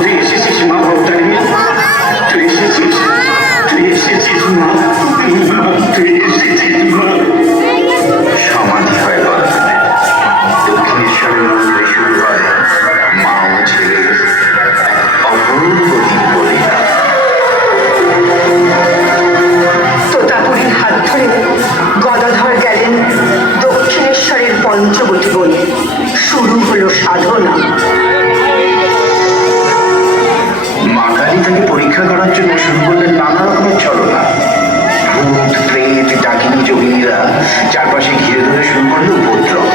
তুই এসেছিস মা ভবতারিণী, তুই এসেছিস, তুই এসেছিস মা, তুই এসেছিস মা। সমাধি হয় বদলে দক্ষিণেশ্বরের মন্দিরে শুরু হয় মা ও ছেলের অপূর্ব দিব্যলীলা। তোতাপুরীর হাত ধরে গদাধর গেলেন দক্ষিণেশ্বরের পঞ্চবটী বনে। শুরু হলো সাধনা। মা কালী তাকে পরীক্ষা করার জন্য শুরু করলেন নানা রকমের ছলনা। ভূত প্রেত ডাকিনী যোগিনীরা চারপাশে ঘিরে ধরে শুরু করলো উপদ্রব।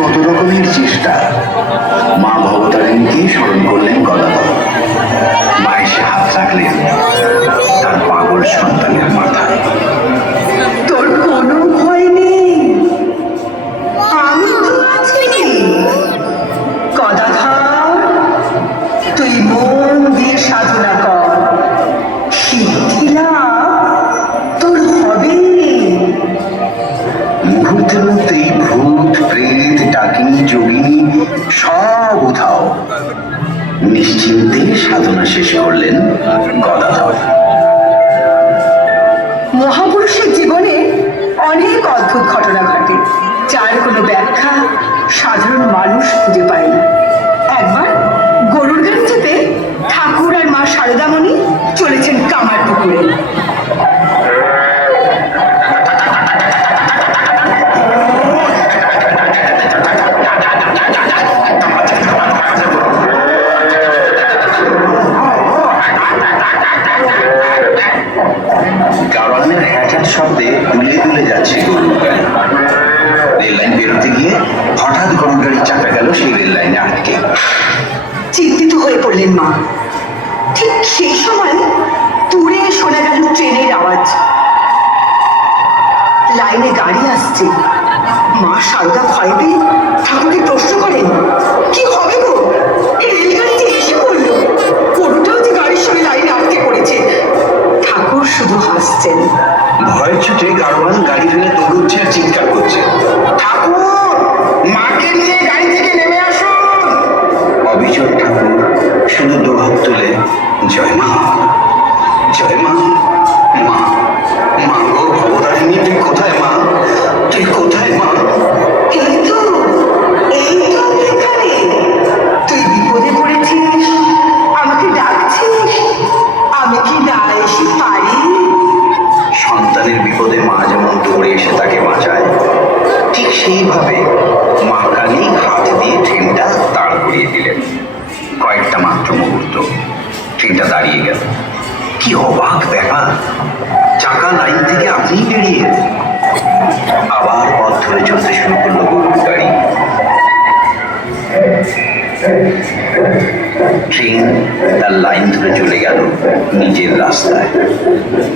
কত রকমের চেষ্টা। মা ভবতারিণীকে স্মরণ করলেন গদাধর। মা এসে হাত রাখলেন তার পাগল সন্তানের মাথায়। তোর কোনো ভয় নেই, আমি তো আছি। গদাধর, তুই মন দিয়ে সাধনা কর, সিদ্ধি লাভ তোর হবে। মুহূর্তের মধ্যেই ভূত প্রেত ডাকিনী যোগিনী সব উধাও। নিশ্চিন্তে সাধনা শেষ করলেন গদাধর। মহাপুরুষের জীবনে অনেক অদ্ভুত ঘটনা ঘটে, যার কোনো ব্যাখ্যা সাধারণ মানুষ খুঁজে পায় না। একবার গরুর গাড়ি চেপে ঠাকুর আর মা শারদামণি চলেছেন কামারপুকুরে। গাড়োয়ানের হ্যাঁটার শব্দে দুলে দুলে যাচ্ছে গরুর গাড়ি। রেল লাইন বেরোতে গিয়ে হঠাৎ গরুর গাড়ির চাকা গেল সেই রেল লাইনে আটকে। চিন্তিত হয়ে পড়লেন মা। ঠিক সেই সময় দূরে শোনা গেল ট্রেনের আওয়াজ। লাইনে গাড়ি আসছে। মা শারদা ভয় পেয়ে ঠাকুরকে প্রশ্ন করেন, কি হবে গো, রেলগাড়ি যে এসে পড়লো, গরুটাও যে গাড়ির সঙ্গে লাইনে আটকে পড়েছে। ঠাকুর শুধু হাসছেন। ভয়ের ছুটে গাড়োয়ান গাড়ি ফেলে দৌড়চ্ছে আর চিৎকার করছে, ঠাকুর, মাকে নিয়ে গাড়ি থেকে নেমে আসুন। অবিচল ঠাকুর শুধু দুহাত তুলে জয় মা, জয় মা, মা, মা গো ভবতারিণী, তুই কোথায় মা, তুই কোথায় মা? এই তো এখানে। তুই বিপদে পড়েছিস, আমাকে ডাকছিস, আমি কি না এসে পারি? সন্তানের বিপদে মা যেমন দৌড়ে এসে তাকে বাঁচায়, ঠিক সেইভাবে মা কালী হাত দিয়ে ট্রেনটা দাঁড় করিয়ে দিলেন। কয়েকটা মাত্র মুহূর্ত, ট্রেনটা দাঁড়িয়ে গেল। কি অবাক ব্যাপার, চাকা লাইন থেকে আপনিই বেরিয়ে এলেন। আবার পথ ধরে চলতে শুরু করলো গরুর গাড়ি। ট্রেন তার লাইন ধরে চলে গেল নিজের রাস্তায়।